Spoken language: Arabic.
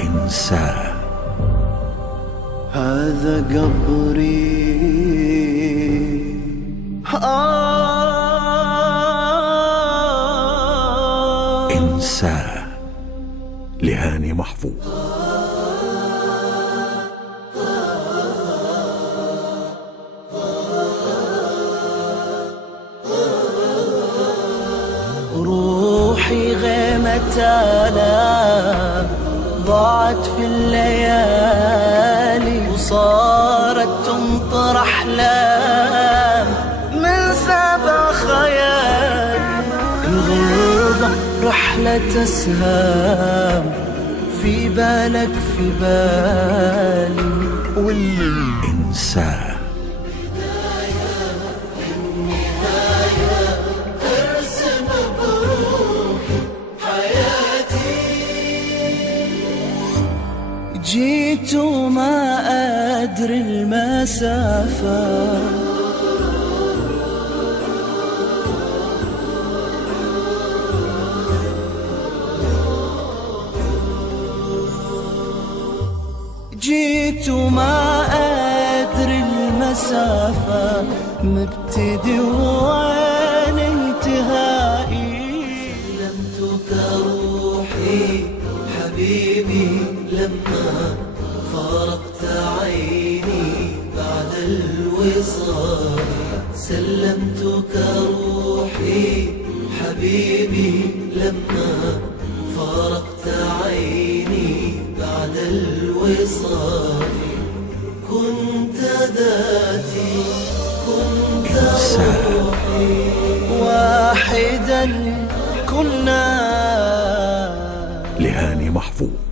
انساه. هذا قبري انساه لهاني محفوظ. روحي غيمة آلام ضاعت في الليالي، وصارت تمطر أحلام من سبع خيالي. الغربة رحلة أسهام في بالك في بالي، انساه. جيت وما أدري المسافة، جيت وما أدري المسافة، مبتدي وين انتهائي. سلمتك روحي حبيبي لما فارقت عيني بعد الوصال. سلمتك روحي حبيبي لما فارقت عيني بعد الوصال. كنت ذاتي كنت روحي واحدا كنا. لهاني محفوظ.